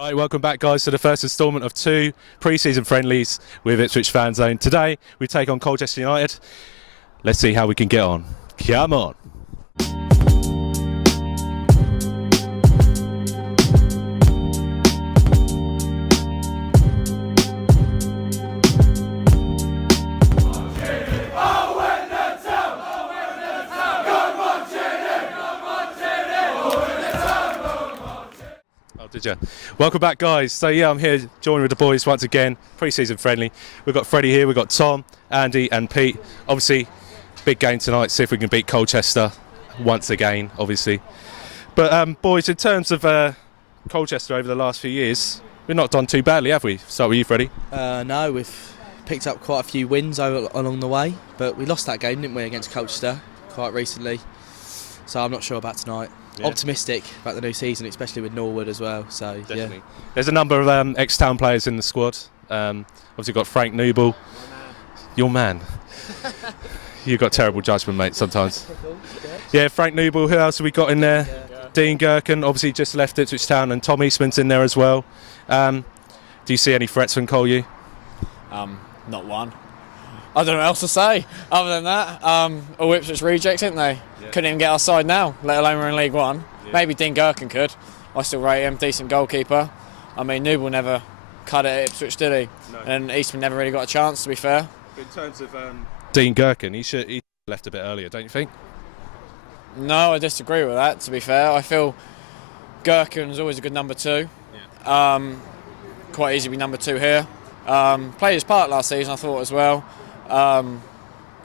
Right, welcome back, guys, to the first instalment of 2 pre-season friendlies with IpswichFanzone. Today, we take on Colchester United. Let's see how we can get on. Come on. Did you? Welcome back, guys. So yeah, I'm here joining with the boys once again, pre-season friendly. We've got Freddie here, we've got Tom, Andy and Pete. Obviously, big game tonight, see if we can beat Colchester once again, obviously. But boys, in terms of Colchester over the last few years, we've not done too badly, have we? Start with you, Freddie. No, we've picked up quite a few wins along the way, but we lost that game, didn't we, against Colchester quite recently. So I'm not sure about tonight. Yeah. Optimistic about the new season, especially with Norwood as well. So definitely. Yeah. There's a number of ex-town players in the squad. Obviously got Frank Noble. Your man. You've got terrible judgment, mate, sometimes. Yeah, Frank Noble. Who else have we got in there? Dean Gherkin, obviously just left Ipswich Town, and Tom Eastman's in there as well. Do you see any threats from Cole? Not one. I don't know what else to say other than that. All Ipswich rejects, didn't they? Yeah. Couldn't even get outside now, let alone we're in League One. Yeah. Maybe Dean Gherkin could. I still rate him, decent goalkeeper. I mean, Noble never cut it at Ipswich, did he? No. And Eastman never really got a chance, to be fair. In terms of Dean Gherkin, he left a bit earlier, don't you think? No, I disagree with that, to be fair. I feel Gherkin's always a good number 2. Yeah. Quite easy to be number 2 here. Played his part last season, I thought, as well.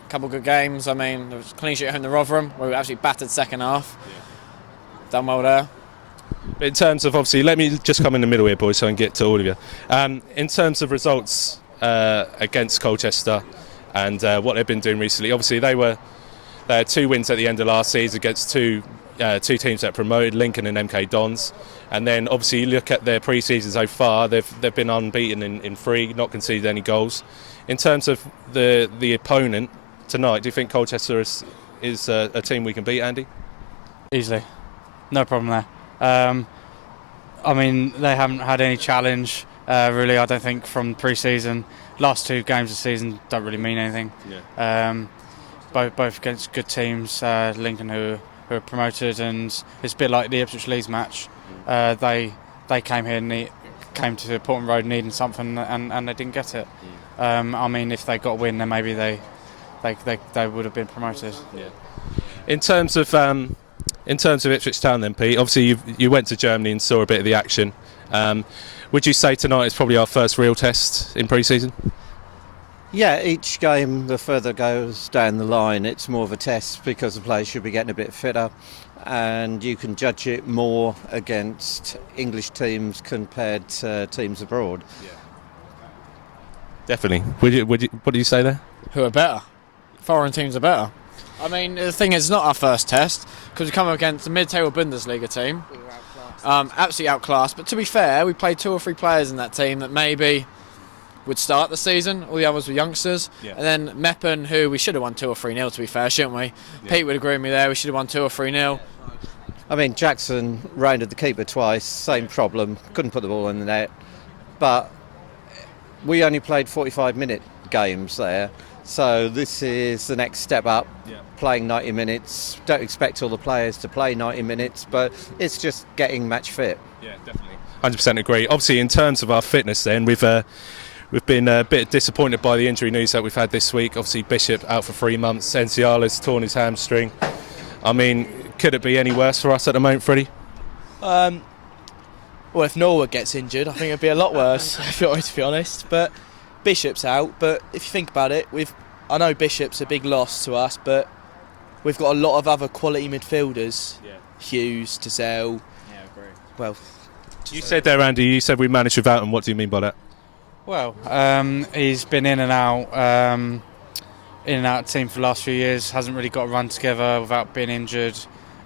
Couple of good games. I mean, there was a clean sheet at home to Rotherham, where we actually battered second half. Yeah. Done well there. But in terms of, obviously, let me just come in the middle here, boys, so I can get to all of you. In terms of results against Colchester and what they've been doing recently, obviously they had 2 wins at the end of last season against two teams that promoted, Lincoln and MK Dons. And then, obviously, you look at their pre-season so far, they've been unbeaten in 3, not conceded any goals. In terms of the opponent tonight, do you think Colchester is a team we can beat, Andy? Easily. No problem there. I mean, they haven't had any challenge, really, I don't think, from pre-season. Last 2 games of the season don't really mean anything. Yeah. Both against good teams, Lincoln who are promoted, and it's a bit like the Ipswich Leeds match. They came here, came to Portman Road needing something, and they didn't get it. I mean, if they got a win, then maybe they would have been promoted. Yeah. In terms of Ipswich Town, then, Pete, obviously you went to Germany and saw a bit of the action. Would you say tonight is probably our first real test in pre-season? Yeah, each game, the further it goes down the line, it's more of a test because the players should be getting a bit fitter, and you can judge it more against English teams compared to teams abroad. Yeah. Definitely. What do you say there? Who are better? Foreign teams are better. I mean, the thing is, it's not our first test because we come up against a mid-table Bundesliga team. We were outclassed. Absolutely outclassed. But to be fair, we played 2 or 3 players in that team that maybe would start the season. All the others were youngsters. Yeah. And then Meppen, who we should have won 2 or 3-0, to be fair, shouldn't we? Yeah. Pete would agree with me there. We should have won 2 or 3-0. I mean, Jackson rounded the keeper twice. Same problem. Couldn't put the ball in the net. But we only played 45-minute games there. So this is the next step up, playing 90 minutes. Don't expect all the players to play 90 minutes, but it's just getting match fit. Yeah, definitely. 100% agree. Obviously, in terms of our fitness then, we've been a bit disappointed by the injury news that we've had this week. Obviously, Bishop out for 3 months. Enciala's torn his hamstring. I mean, could it be any worse for us at the moment, Freddie? Well, if Norwood gets injured, I think it'd be a lot worse, to be honest. But Bishop's out, but if you think about it, I know Bishop's a big loss to us, but we've got a lot of other quality midfielders. Yeah. Hughes, Tazelle. Yeah, I agree. Well, you said there, Andy, you said we managed without him. What do you mean by that? Well, he's been in and out team for the last few years, hasn't really got a run together without being injured.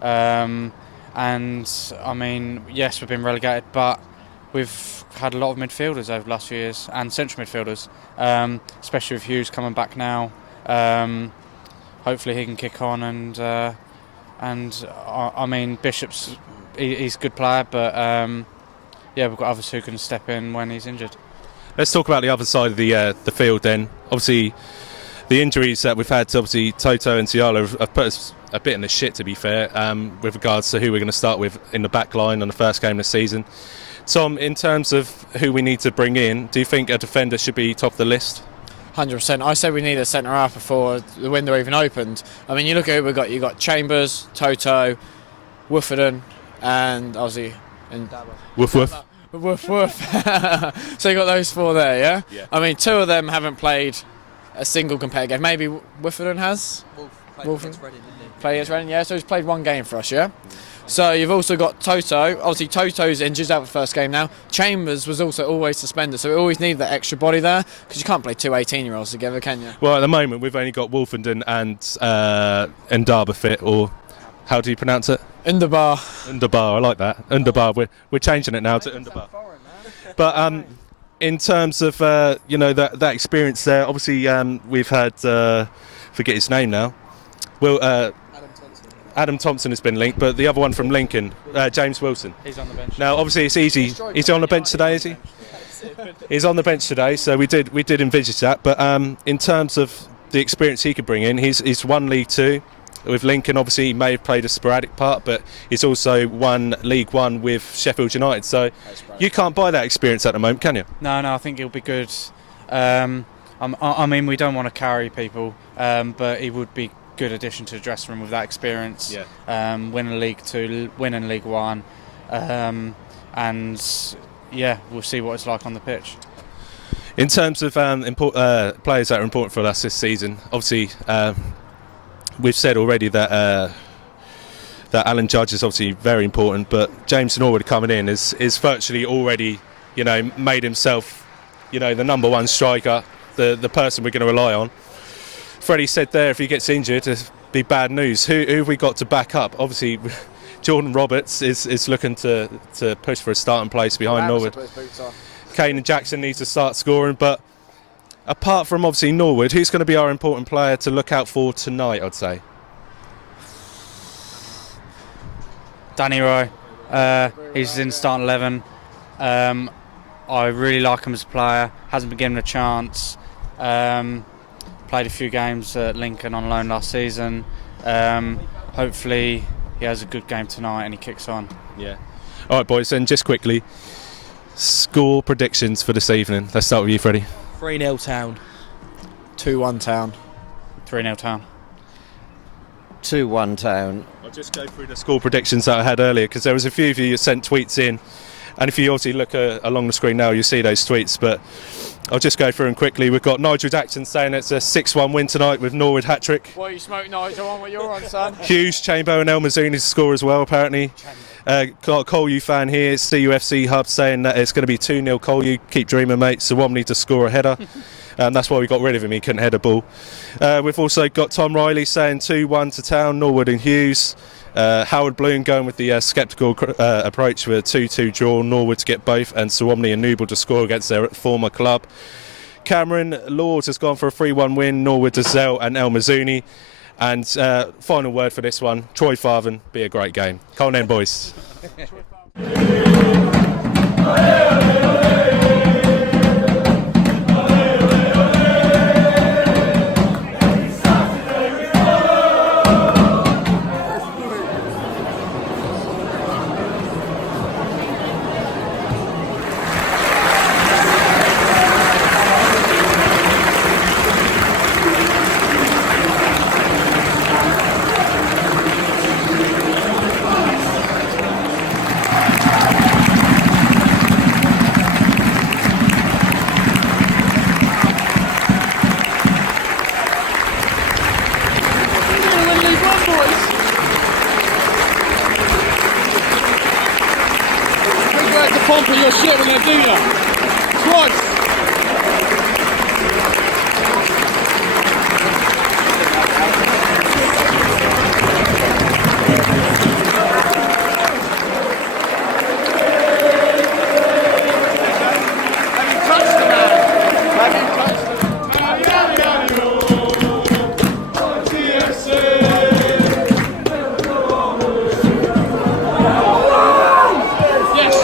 And, I mean, yes, we've been relegated, but we've had a lot of midfielders over the last few years, and central midfielders, especially with Hughes coming back now. Hopefully he can kick on, and I mean, Bishop's he's a good player, but yeah, we've got others who can step in when he's injured. Let's talk about the other side of the field then. Obviously, the injuries that we've had to obviously Toto and Ciala have put us a bit in the shit, to be fair, with regards to who we're going to start with in the back line on the first game of the season. Tom, in terms of who we need to bring in, do you think a defender should be top of the list? 100%. I said we need a centre half before the window even opened. I mean, you look at who we've got. You've got Chambers, Toto, Wooforden, and obviously... Woof woof. Woof woof. So you got those 4 there, yeah? Yeah. I mean, 2 of them haven't played a single competitive game. Maybe Wooforden has? Wolf against Reading, didn't he? Played against Reading, yeah. So he's played 1 game for us, yeah? So you've also got Toto. Obviously, Toto's injured out for the first game now. Chambers was also always suspended, so we always need that extra body there, because you can't play 2 18-year-olds together, can you? Well, at the moment, we've only got Wolfenden and Ndaba fit, or how do you pronounce it? Underbar. Underbar, I like that. Underbar, we're changing it now to Underbar. But in terms of that experience there, obviously we've had forget his name now. Well, Adam Thompson has been linked, but the other one from Lincoln, James Wilson. He's on the bench. Now, obviously, it's easy. He's on the bench today, is he? He's on the bench today, so we did envisage that. But in terms of the experience he could bring in, he's won League Two with Lincoln. Obviously, he may have played a sporadic part, but he's also won League One with Sheffield United. So you can't buy that experience at the moment, can you? No, I think he'll be good. I mean, we don't want to carry people, but he would be good addition to the dressing room with that experience. Yeah. Winning League Two, winning League One, and yeah, we'll see what it's like on the pitch. In terms of players that are important for us this season, obviously we've said already that that Alan Judge is obviously very important, but James Norwood coming in is virtually already, made himself, the number 1 striker, the person we're going to rely on. Freddie said there, if he gets injured, it'd be bad news. Who have we got to back up? Obviously, Jordan Roberts is looking to push for a starting place behind Norwood. Kane and Jackson needs to start scoring, but apart from obviously Norwood, who's going to be our important player to look out for tonight, I'd say? Danny Roy, he's in starting 11. I really like him as a player. Hasn't been given a chance. Played a few games at Lincoln on loan last season. Hopefully he has a good game tonight and he kicks on. Yeah. All right, boys, and just quickly, score predictions for this evening. Let's start with you, Freddie. 3-0 Town. 2-1 Town. 3-0 Town. 2-1 Town. I'll just go through the score predictions that I had earlier, because there was a few of you who sent tweets in, and if you obviously look along the screen now, you see those tweets, but I'll just go through them quickly. We've got Nigel Jackson saying it's a 6-1 win tonight with Norwood hat-trick. What you smoke, Nigel, on what you're on, son? Hughes, Chamber and El Mazzoni to score as well, apparently. Cole U fan here, CUFC Hub, saying that it's going to be 2-0 Cole U. Keep dreaming, mate. Suwomni to score a header. That's why we got rid of him. He couldn't head a ball. We've also got Tom Riley saying 2-1 to Town, Norwood and Hughes. Howard Bloom going with the sceptical approach with a 2-2 draw, Norwood to get both, and Suwomni and Newble to score against their former club. Cameron Lords has gone for a 3-1 win, Norwood to Zell and El Mazzoni. And final word for this one, Troy Farven, be a great game. Come on then, boys. Pump your shit when they do that. Christ. Yes.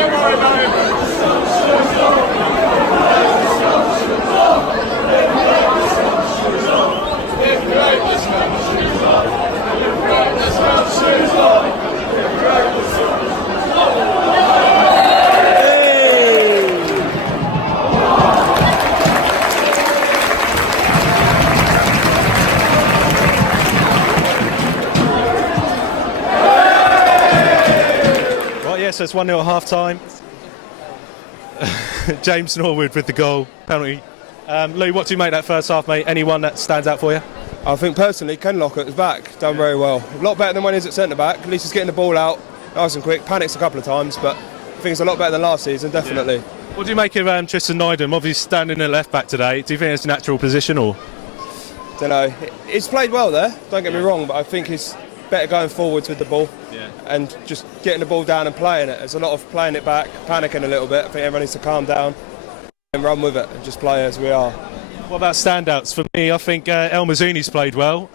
Don't worry about him. So it's 1-0 at half time. James Norwood with the goal, penalty. Lou, what do you make that first half, mate? Anyone that stands out for you? I think personally Ken Lockett is back, done very well. A lot better than when he was at centre back. At least he's getting the ball out nice and quick. Panics a couple of times, but I think it's a lot better than last season, definitely. Yeah. What do you make of Tristan Nydam? Obviously standing at left back today. Do you think it's a natural position or? Don't know. He's played well there, don't get me wrong, but I think he's better going forwards with the ball and just getting the ball down and playing it. There's a lot of playing it back, panicking a little bit. I think everyone needs to calm down and run with it and just play as we are. What about standouts? For me, I think El Mazzuni's played well.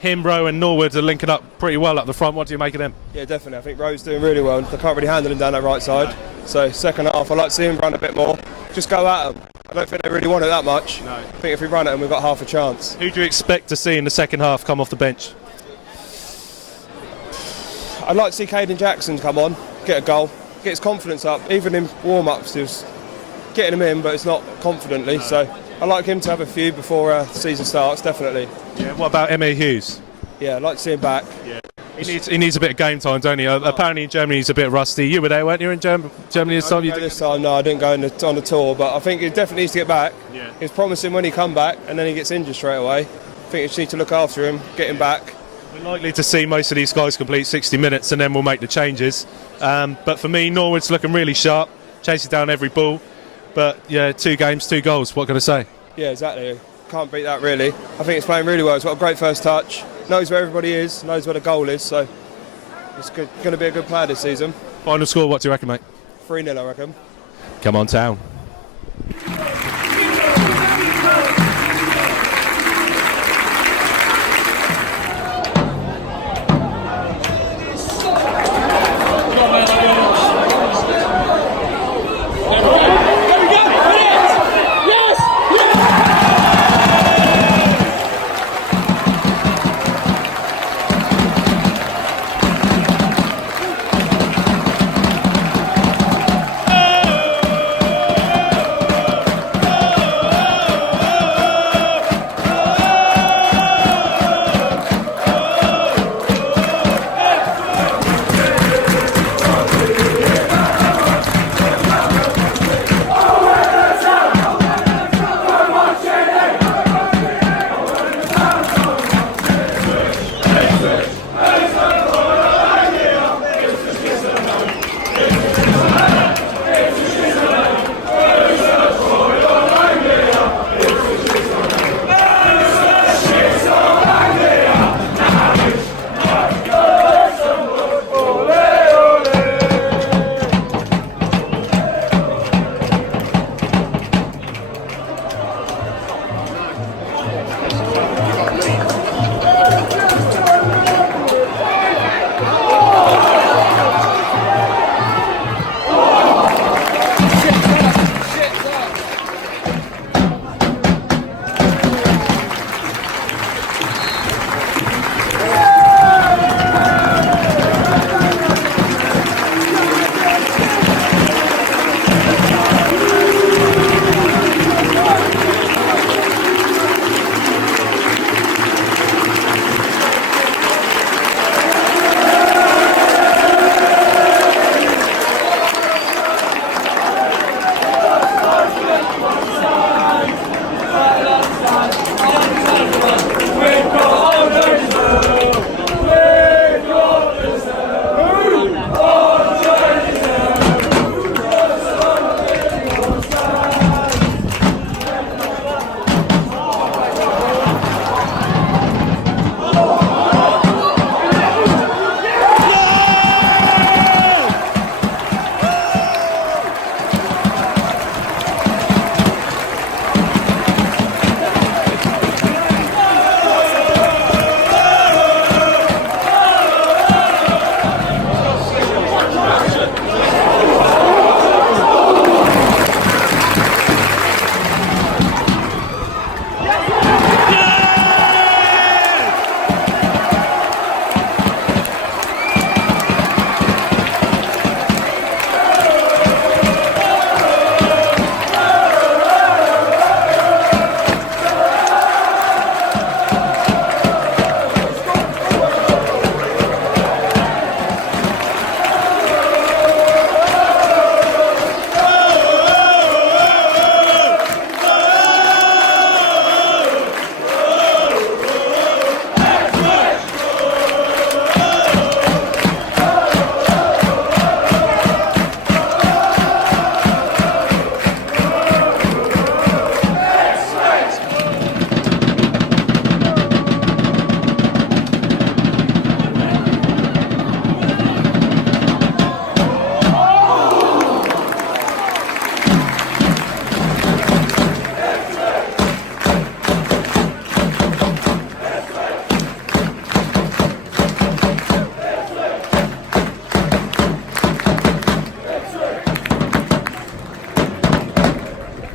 Him, Rowe and Norwood are linking up pretty well up the front. What do you make of them? Yeah, definitely. I think Rowe's doing really well. They can't really handle him down that right side. So second half, I'd like to see him run a bit more. Just go at him. I don't think they really want it that much. No. I think if we run at him, we've got half a chance. Who do you expect to see in the second half come off the bench? I'd like to see Caden Jackson come on, get a goal, get his confidence up. Even in warm-ups, he was getting him in, but it's not confidently. No. So I'd like him to have a few before the season starts, definitely. Yeah. What about Emir Hughes? Yeah, I'd like to see him back. Yeah. He needs a bit of game time, don't he? Apparently in Germany he's a bit rusty. You were there, weren't you, in Germany this time? This time, no, I didn't go on the tour, but I think he definitely needs to get back. Yeah. He was promising when he come back, and then he gets injured straight away. I think you just need to look after him, get him back. We're likely to see most of these guys complete 60 minutes and then we'll make the changes. But for me, Norwood's looking really sharp, chasing down every ball. But yeah, 2 games, 2 goals, what can I say? Yeah, exactly. Can't beat that really. I think it's playing really well. It's got a great first touch, knows where everybody is, knows where the goal is, so it's going to be a good player this season. Final score, what do you reckon, mate? 3-0, I reckon. Come on, Town.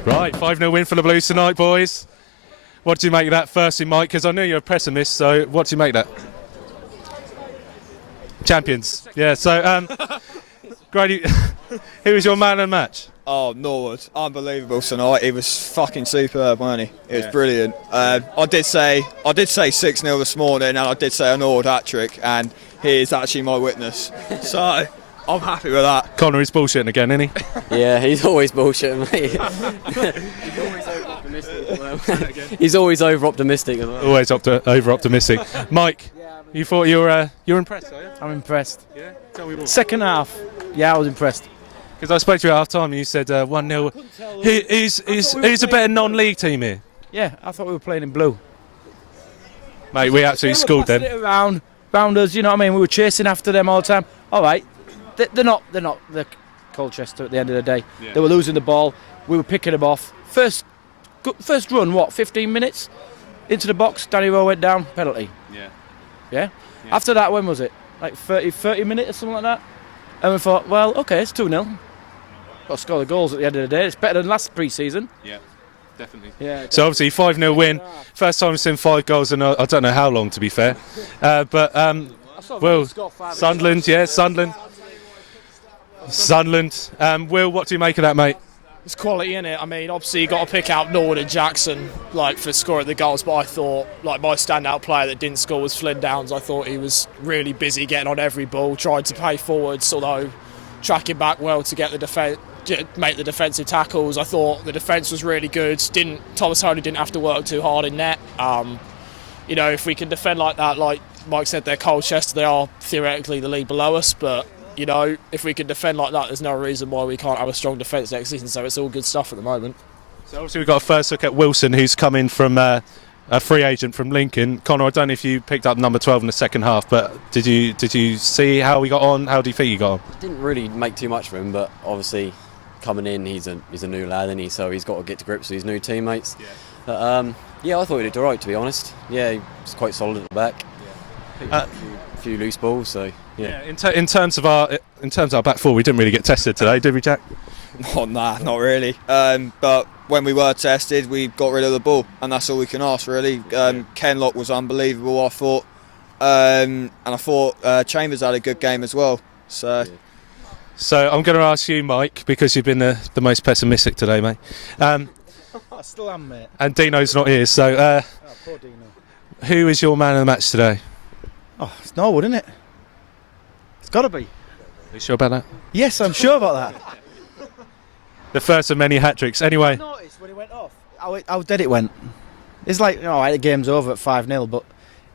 Right, 5-0 win for the Blues tonight, boys. What do you make of that, firstly, Mike? Because I know you're a pessimist, so what do you make of that? Champions. Yeah, so, Grady, who was your man of the match? Oh, Norwood. Unbelievable tonight. He was fucking superb, wasn't he? It was brilliant. I did say 6-0 this morning, and I did say a Norwood hat-trick, and he is actually my witness. So, I'm happy with that. Connor is bullshitting again, isn't he? Yeah, he's always bullshitting, mate. He's always over-optimistic as well. Always over-optimistic. Mike, you thought you're impressed, are you? I'm impressed. Yeah? Tell me more. Second half, yeah, I was impressed. Because I spoke to you at half-time and you said 1-0. Who's a better non-league team here? Yeah, I thought we were playing in blue. Mate, we absolutely schooled them. It around us, you know what I mean? We were chasing after them all the time. All right, they're not Colchester at the end of the day. Yeah. They were losing the ball. We were picking them off. First run, 15 minutes into the box. Danny Rowe went down, penalty. Yeah. After that, when was it? Like 30 minutes or something like that. And we thought, well, okay, it's 2-0. Got to score the goals at the end of the day. It's better than last pre-season. Yeah, definitely. Yeah. So obviously 5-0 win. First time we've seen 5 goals in I don't know how long, to be fair. But Will, Sunderland, yeah, Sunderland. Will, what do you make of that, mate? It's quality in it. I mean, obviously you got to pick out Norwood and Jackson for scoring the goals, but I thought my standout player that didn't score was Flynn Downs. I thought he was really busy getting on every ball, tried to play forwards, although tracking back well to get make the defensive tackles. I thought the defence was really good. Thomas Honey didn't have to work too hard in net. If we can defend like that, like Mike said, they're Colchester. They are theoretically the league below us, but if we can defend like that, there's no reason why we can't have a strong defence next season. So it's all good stuff at the moment. So obviously we've got a first look at Wilson, who's come in from a free agent from Lincoln. Connor, I don't know if you picked up number 12 in the second half, but did you see how he got on? How do you think he got on? Didn't really make too much of him, but obviously coming in, he's a new lad, isn't he? So he's got to get to grips with his new teammates. Yeah. But, I thought he did all right, to be honest. Yeah, he was quite solid at the back. Yeah. A few loose balls, so yeah. In terms of our back four, we didn't really get tested today, did we, Jack? Oh, nah, not really. But when we were tested, we got rid of the ball, and that's all we can ask, really. Ken Locke was unbelievable, I thought, and I thought Chambers had a good game as well. So I'm going to ask you, Mike, because you've been the most pessimistic today, mate. I still am, mate. And Dino's not here, so poor Dino. Who is your man of the match today? Oh, it's Norwood, isn't it? It's got to be. Are you sure about that? Yes, I'm sure about that. The first of many hat-tricks. Anyway. I noticed when he went off how dead it went. It's like, the game's over at 5-0, but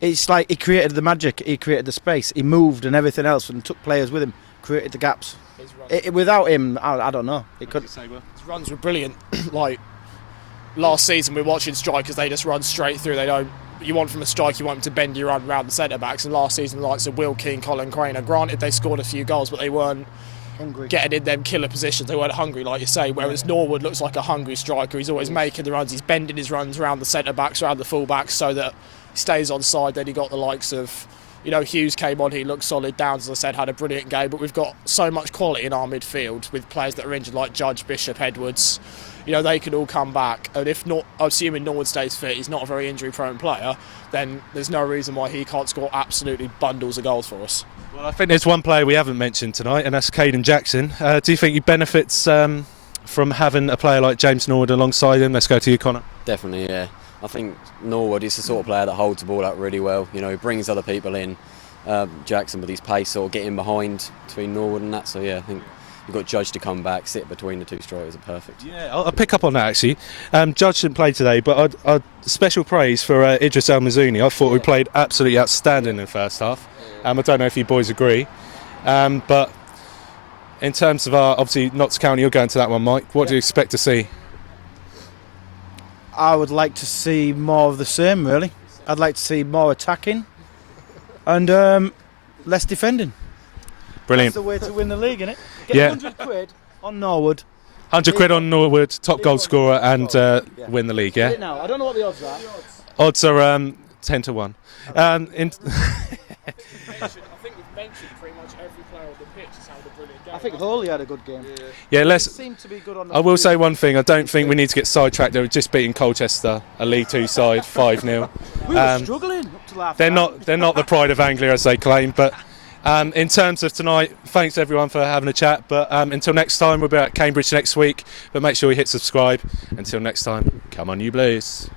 it's like he created the magic, he created the space, he moved and everything else and took players with him, created the gaps. Without him, I don't know. His runs were brilliant. Last season, we're watching strikers, they just run straight through. They don't. You want from a striker, you want them to bend you run around the centre-backs. And last season, the likes of Will Keane, Colin Craner, granted they scored a few goals, but they weren't hungry, getting in them killer positions. They weren't hungry, like you say, whereas Norwood looks like a hungry striker. He's always making the runs. He's bending his runs around the centre-backs, around the full-backs, so that he stays on side. Then he got the likes of, Hughes came on, he looked solid. Downs, as I said, had a brilliant game, but we've got so much quality in our midfield with players that are injured, like Judge, Bishop, Edwards. They could all come back, and if not, assuming Norwood stays fit, he's not a very injury-prone player, then there's no reason why he can't score absolutely bundles of goals for us. Well, I think there's one player we haven't mentioned tonight, and that's Caden Jackson. Do you think he benefits from having a player like James Norwood alongside him? Let's go to you, Connor. Definitely, yeah. I think Norwood is the sort of player that holds the ball up really well. He brings other people in. Jackson, with his pace, sort of getting behind between Norwood and that. So yeah, I think you've got Judge to come back, sit between the two strikers are perfect. Yeah, I'll pick up on that actually. Judge didn't play today, but I'd special praise for Idris El Mazouni. I thought we played absolutely outstanding in the first half. I don't know if you boys agree, but in terms of our, obviously Notts County, you're going to that one, Mike. What do you expect to see? I would like to see more of the same, really. I'd like to see more attacking and less defending. Brilliant. That's the way to win the league, isn't it? Get £100 on Norwood. £100 on Norwood, top goal scorer, and win the league. Yeah. Now, I don't know what the odds are. Odds are 10 to 1. I think we've mentioned pretty much every player on the pitch is having a brilliant game. think Hawley had a good game. Yeah, He let's. seemed to be good on the I will field. say one thing. I don't think we need to get sidetracked. They were just beating Colchester, a League Two side, 5-0. We were struggling up to half They're time. not. They're not the pride of Anglia as they claim. But in terms of tonight, thanks everyone for having a chat. But until next time, we'll be at Cambridge next week. But make sure you hit subscribe. Until next time, come on, you Blues.